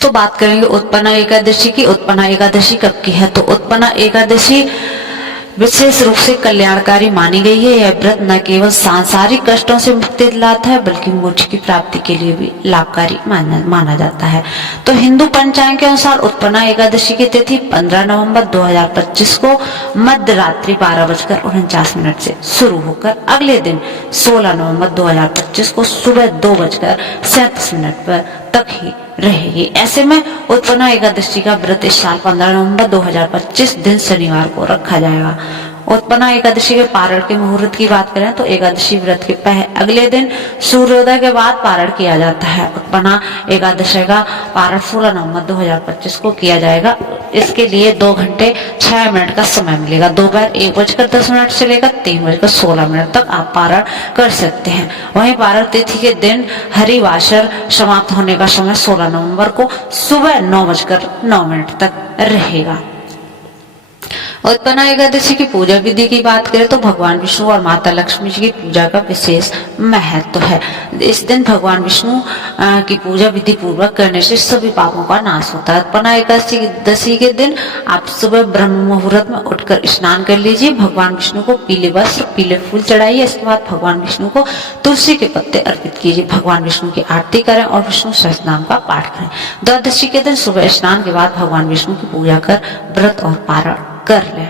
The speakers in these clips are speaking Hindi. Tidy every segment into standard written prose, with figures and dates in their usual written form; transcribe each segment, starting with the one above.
तो बात करेंगे उत्पन्ना एकादशी की। उत्पन्ना एकादशी कब की है? तो उत्पन्ना एकादशी विशेष रूप से कल्याणकारी मानी गई है। यह व्रत न केवल सांसारिक कष्टों से मुक्ति दिलाता है बल्कि मोक्ष की प्राप्ति के लिए भी लाभकारी माना जाता है। तो हिंदू पंचांग के अनुसार उत्पन्ना एकादशी की तिथि 15 नवंबर 2025 को मध्य रात्रि 12:49 से शुरू होकर अगले दिन 16 नवंबर 2025 को सुबह 2:37 पर तक ही रहेगी। ऐसे में उत्पन्ना एकादशी का व्रत इस साल 15 नवंबर 2025 दिन शनिवार को रखा जाएगा। उत्पन्ना एकादशी के पारण के मुहूर्त की बात करें तो एकादशी व्रत के अगले दिन सूर्योदय के बाद पारण किया जाता है। उत्पन्ना एकादशी का पारण 16 नवंबर 2025 को किया जाएगा। इसके लिए 2 घंटे 6 मिनट का समय मिलेगा। दोपहर 1:10 से लेकर 3:16 तक आप पारण कर सकते हैं। वहीं पारण तिथि के दिन हरिवासर समाप्त होने का समय 16 नवंबर को सुबह 9:09 तक रहेगा। उत्पन्ना एकादशी की पूजा विधि की बात करें तो भगवान विष्णु और माता लक्ष्मी जी की पूजा का विशेष महत्व है। इस दिन भगवान विष्णु की पूजा विधि पूर्वक करने से सभी पापों का नाश होता है। उत्पन्ना एकादशी के दिन आप सुबह ब्रह्म मुहूर्त में उठकर स्नान कर लीजिए। भगवान विष्णु को पीले वस्त्र, पीले फूल चढ़ाइए। इसके बाद भगवान विष्णु को तुलसी के पत्ते अर्पित कीजिए। भगवान विष्णु की आरती करें और विष्णु सहस्त्रनाम का पाठ करें। द्वादशी के दिन सुबह स्नान के बाद भगवान विष्णु की पूजा कर व्रत और पारण कर ले।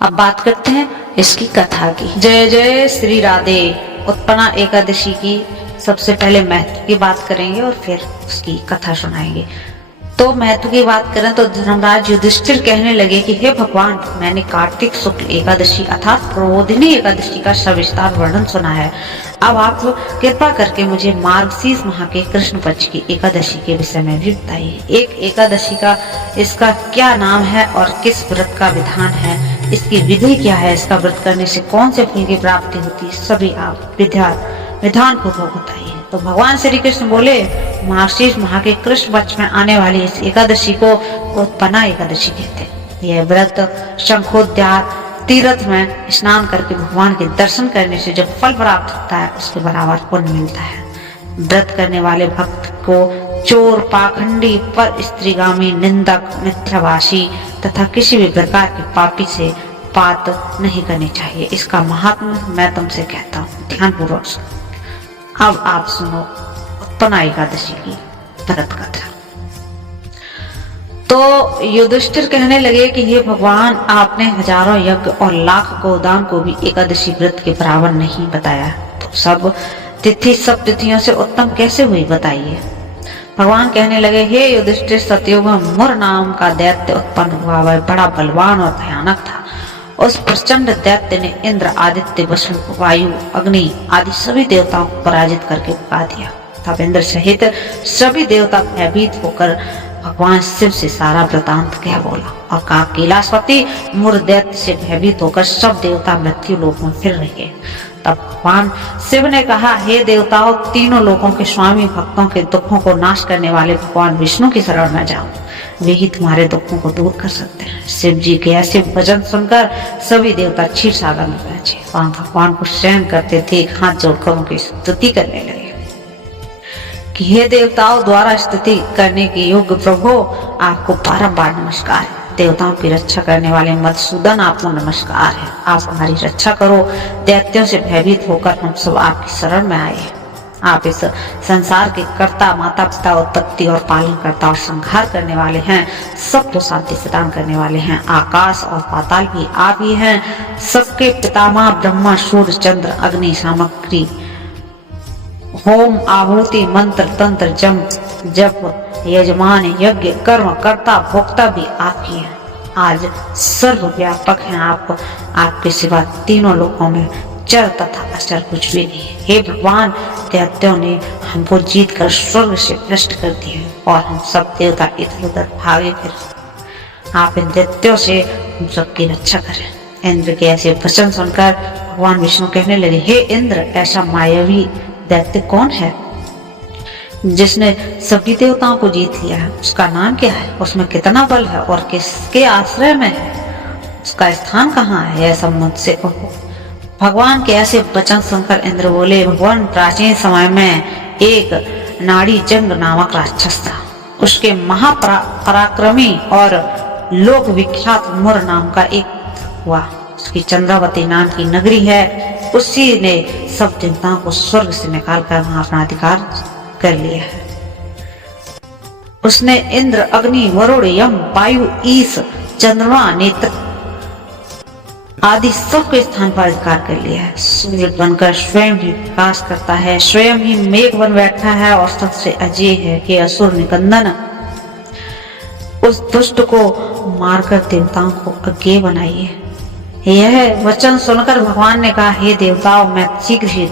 अब बात करते हैं इसकी कथा की। जय जय श्री राधे। उत्पन्ना एकादशी की सबसे पहले महत्व की बात करेंगे और फिर उसकी कथा सुनाएंगे। तो महत्व की बात करें तो धर्मराज युधिष्ठिर कहने लगे कि हे भगवान, मैंने कार्तिक शुक्ल एकादशी अर्थात प्रबोधिनी एकादशी का सविस्तार वर्णन सुना है। अब आप कृपा करके मुझे मार्गशीर्ष माह के कृष्ण पक्ष की एकादशी के विषय में भी बताइए। एक एकादशी का इसका क्या नाम है और किस व्रत का विधान है, इसकी विधि क्या है, इसका व्रत करने से कौन से फल की प्राप्ति होती है, सभी आप विधान पूर्वक बताइए। तो भगवान श्री कृष्ण बोले, मार्गशीर्ष माह के कृष्ण पक्ष में आने वाली इस एकादशी को उत्पन्ना एकादशी कहते हैं। यह व्रत शंखोद्यार तीर्थ में स्नान करके भगवान के दर्शन करने से जो फल प्राप्त होता है उसके बराबर पुण्य मिलता है। व्रत करने वाले भक्त को चोर, पाखंडी, पर स्त्रीगामी, निंदक, मिथ्याभाषी तथा किसी भी प्रकार के पापी से बात नहीं करनी चाहिए। इसका महात्म्य मैं तुमसे कहता हूँ, ध्यान पूर्वक सुनो। अब आप सुनो उत्पन्ना एकादशी की व्रत कथा। तो युधिष्ठिर कहने लगे कि हे भगवान, आपने हजारों यज्ञ और लाख गोदान को भी एकादशी व्रत के बराबर नहीं बताया, तो सब तिथियों से उत्तम कैसे हुई बताइए। भगवान कहने लगे, हे युधिष्ठिर, सतयुग में मुर नाम का दैत्य उत्पन्न हुआ। वह बड़ा बलवान और भयानक था। उस प्रचंड दैत्य ने इंद्र, आदित्य, वसु, वायु, अग्नि आदि सभी देवताओं को पराजित करके भगा दिया। तब इंद्र सहित सभी देवता भयभीत होकर भगवान शिव से सारा वृतांत कह बोला और कहा, कैलाशपति, मुर दैत्य से भयभीत होकर सब देवता मृत्यु लोक में फिर रहे। तब भगवान शिव ने कहा, हे देवताओं, तीनों लोकों के स्वामी, भक्तों के दुखों को नाश करने वाले भगवान विष्णु की शरण में जाओ, वे ही तुम्हारे दुखों को दूर कर सकते हैं। शिव जी के ऐसे वचन सुनकर सभी देवता क्षीर सागर में पहुंचे। वहां भगवान को शयन करते देख हाथ जोड़कर उनकी स्तुति करने लगे कि हे देवताओं द्वारा स्तुति करने के योग्य प्रभु, आपको बारंबार नमस्कार है। देवताओं की रक्षा करने वाले मधुसूदन, आपको नमस्कार है। आप हमारी रक्षा करो। दैत्यों से भयभीत होकर हम सब आपकी शरण में आए हैं। आप इस संसार के कर्ता, माता पिता, उत्पत्ति और पालन करता और संहार करने वाले हैं। सबको शांति प्रदान करने वाले हैं। आकाश और पाताल भी आप ही हैं। सबके पितामह ब्रह्मा, सूर्य, चंद्र, अग्नि, सामग्री, होम, आहुति, मंत्र, तंत्र, जप, यजमान, यज्ञ, कर्म, कर्ता, भोक्ता भी आप ही हैं। आज सर्वव्यापक हैं आप। आपके सिवा तीनों लोकों में चर तथा अचर कुछ भी नहीं है। हे भगवान, दैत्यों ने हमको जीत कर स्वर्ग से भ्रष्ट कर दिए और हम सब देवता इधर उधर भागे फिर। आप इन दैत्यों से हम सबकी रक्षा करें। इंद्र के ऐसे वचन सुनकर भगवान विष्णु कहने लगे, हे इंद्र, ऐसा मायावी दैत्य कौन है जिसने सभी देवताओं को जीत लिया है? उसका नाम क्या है? उसमें कितना बल है और किसके आश्रय में है? उसका स्थान कहाँ है? यह सब मुझसे कहो। भगवान के ऐसे वचन सुनकर इंद्र बोले, भगवान, प्राचीन समय में एक नाड़ी जंग नामक राक्षस था। उसके महापराक्रमी और लोक विख्यात मुर नाम का एक हुआ। उसकी चंद्रावती नाम की नगरी है। उसी ने सब देवताओं को स्वर्ग से निकालकर वहां अपना अधिकार कर लिया है। उसने इंद्र, अग्नि, वरुण, यम, वायु, ईश, चंद्रमा, नेत्र आदि सबके स्थान पर अधिकार कर लिया है। सूर्य बनकर स्वयं ही प्रकाश करता है, स्वयं ही मेघ बन बैठा है और सबसे अजय है कि असुर निकंदन उस दुष्ट को मारकर देवताओं को अज्ञेय बनाइए। यह वचन सुनकर भगवान ने कहा, हे देवताओं, मैं शीघ्र ही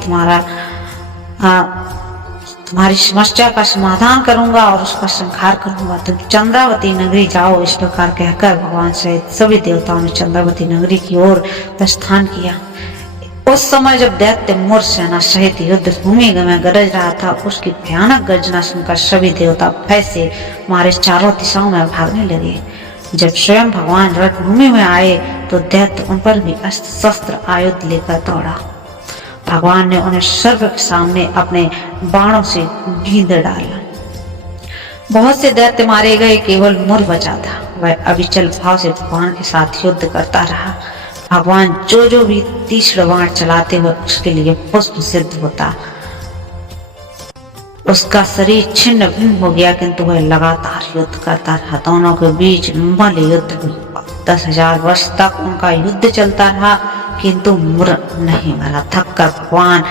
तुम्हारी समस्या का समाधान करूंगा और उसका संहार करूंगा। तुम चंद्रावती नगरी जाओ। इस प्रकार कहकर भगवान सहित सभी देवताओं ने चंद्रावती नगरी की ओर प्रस्थान किया। उस समय जब दैत्य मुर सेना सहित युद्ध भूमि में गरज रहा था, उसकी भयानक गर्जना सुनकर सभी देवता भय से मारे चारों दिशाओं में भागने लगे। जब स्वयं भगवान रणभूमि में आए तो दैत्य उन पर भी अस्त्र शस्त्र आयुध लेकर दौड़ा। भगवान ने उन्हें सर्व के सामने अपने बाणों से बींध डाला। बहुत से दैत्य मारे गए, केवल मुर बचा था। वह अविचल भाव से भगवान के साथ युद्ध करता रहा। भगवान जो भी तीक्ष्ण बाण चलाते हुए उसके लिए पुष्प सिद्ध होता। उसका शरीर छिन्न भिन्न हो गया, किंतु वह लगातार युद्ध करता रहा। दोनों के बीच मल युद्ध हुआ। 10,000 वर्ष तक उनका युद्ध चलता रहा, किंतु मुर नहीं मरा। थककर भगवान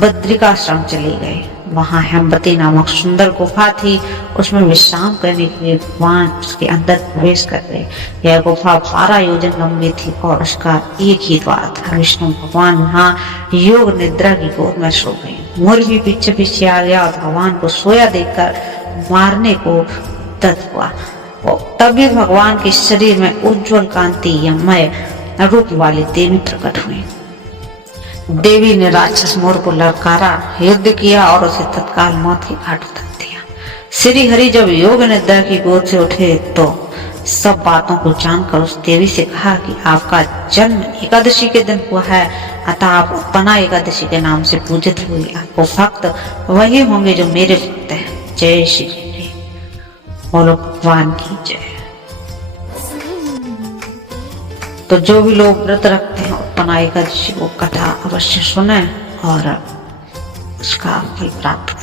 बद्रिकाश्रम चले गए। वहां हेमवती नामक सुंदर गुफा थी। उसमें विश्राम करने के लिए भगवान उसके अंदर प्रवेश कर गए। यह गुफा 12 योजन लंबी थी और उसका एक ही द्वार था। विष्णु भगवान वहां योग निद्रा की गोद में सो गए। मुर भी पीछे पीछे आ गया और भगवान को सोया देखकर मारने को तत्पर हुआ। तभी भगवान के शरीर में उज्जवल कांतिमय रूप वाली देवी प्रकट हुई। देवी ने राक्षस मोर को ललकारा, युद्ध किया और उसे तत्काल मौत के घाट उतार दिया। श्री हरि जब योग निद्रा की गोद से उठे तो सब बातों को जानकर उस देवी से कहा कि आपका जन्म एकादशी के दिन हुआ है, अतः आप उत्पन्ना एकादशी के नाम से पूजित हुए। आपको भक्त वही होंगे जो मेरे भक्त हैं। जय श्री हरि बोलो, भगवान की जय। तो जो भी लोग व्रत रखते हैं उत्पन्ना एकादशी, वो कथा अवश्य सुने और उसका फल प्राप्त